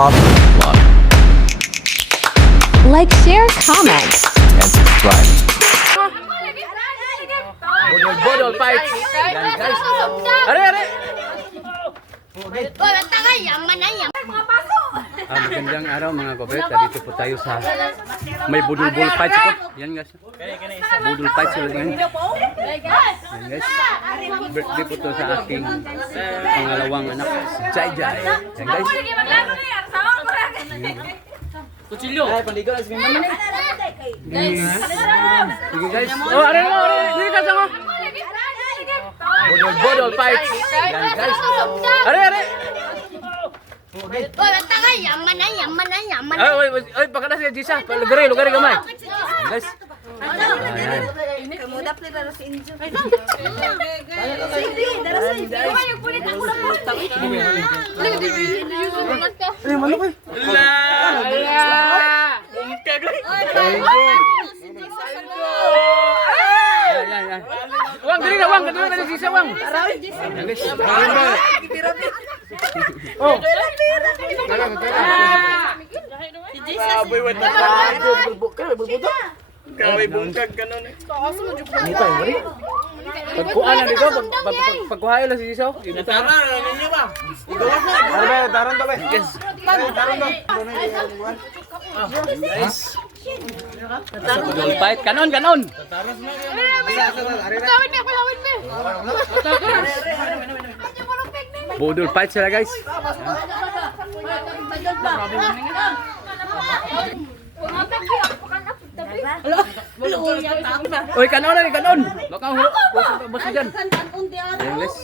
Top Vlog Like, share, comment. and subscribe. Bodol fights. Yan guys. Are. Magandang araw mga kabret. Dito po tayo sa may budol fights ito. Yan guys. Budol fights sila ngayon. Yan guys. Birthday po to sa aking pangalawang anak, si Jai Jai. Yan guys. Kutsilyo. Ay, pandigo na sige naman. Sige guys. Oh, are. Sige ka sa mo. Bodol fights. Yan guys. Are. Ay, pagkada siya Jisa. Lugari gamay. Guys. Ayan. Kamuda play daro si Injo. Wang diri na wang kadto Jisa wang. Ayan guys. Oh. Kaway bungkag kanon eh. Dito ay pagkuan na dito pagkuhayo lang si Jisa. Tara ninyo ba? Igawas na. Taran to ba? Yes. Taron to. Guys. Budol fight kanon. Taros na. Budol fight sila guys. Oy kanon. Baka basta dyan. Ayan guys.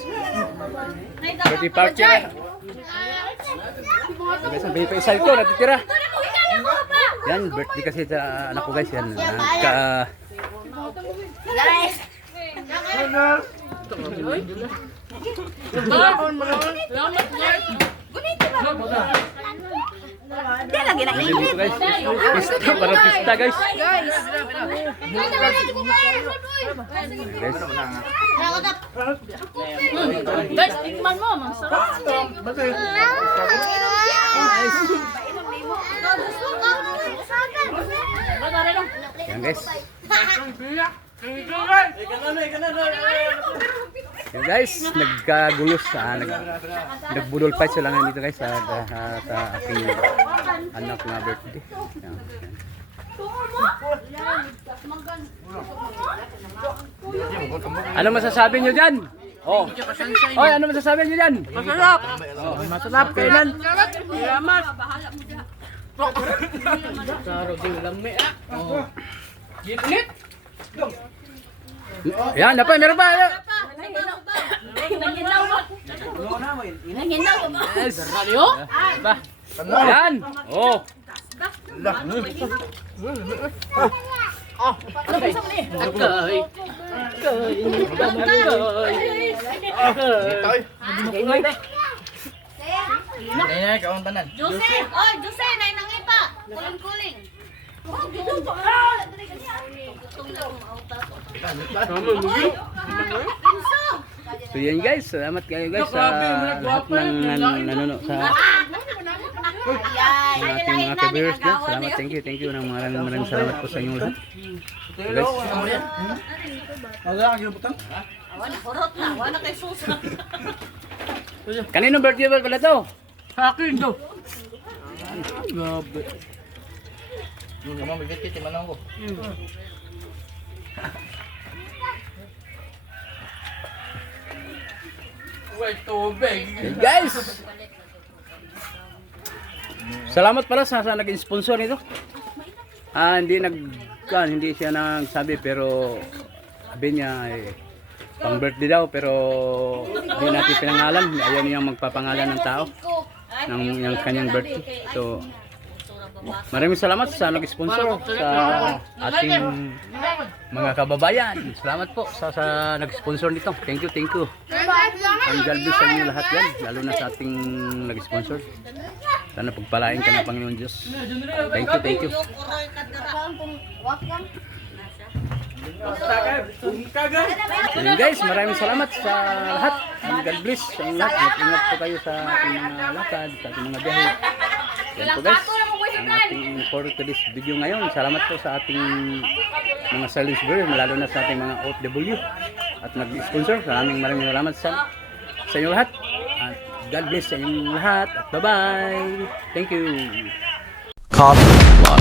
Birthday party na. Guys, ang bayi pa isa ito natitira. Yan, birthday kasi sa anak ko guys. Yan. Di lagi na init. Guys, pista, parang pista guys. Guys, tikman mo, masarap. Yan guys. Yan guys, nagkagulos nagbudol fight sila ngayon dito guys sa aking anak na birthday. Yan. Ano masasabi nyo dyan? Oh. Oy, ano masasabi nyo dyan? Masarap. Oh, masarap kailan? Salamat. Saro ding lami ah. Oh. Gitlit. Yan, dapat meron pa. Yes. Ba? Yan. Oh. Nay, kaon tanan. Jose, oy, Jose nay nangipa. Kuling-kuling. So yan guys, salamat kayo guys sa lahat ng nanonood sa ating mga ka-viewers dyan. Salamat, thank you. Maraming salamat po sa inyo lahat. Guys, Wala kay susa. kanino birthday ba pala to? Sa akin to. Grabe. Kamu bigit kiti manong ko. Wait, tubig. Hey guys! Salamat pala sa nag-sponsor nito. Hindi siya nagsabi pero sabi niya pang birthday daw pero hindi natin pinangalan. Ayaw niya magpapangalan ng tao ng kanyang birthday. So maraming salamat sa nag-sponsor sa ating mga kababayan. Salamat po sa nag-sponsor nito. Thank you. Ang galbi sa inyo lahat yan, lalo na sa ating nag-sponsor. Sana pagpalain ka ng Panginoon Diyos. Thank you. Yun guys, maraming salamat sa lahat. God bless ang lahat. Ingat po kayo sa ating mga lakad, sa ating mga biyahe. Yan po guys, ang ating for today's video ngayon. Salamat po sa ating mga service viewers, lalo na sa ating mga OFW at nag-sponsor. Maraming salamat sa inyo lahat. At God bless sa inyong lahat. At bye-bye. Thank you. Common Vlog.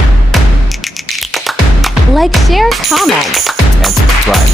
Like, share, comment. And subscribe.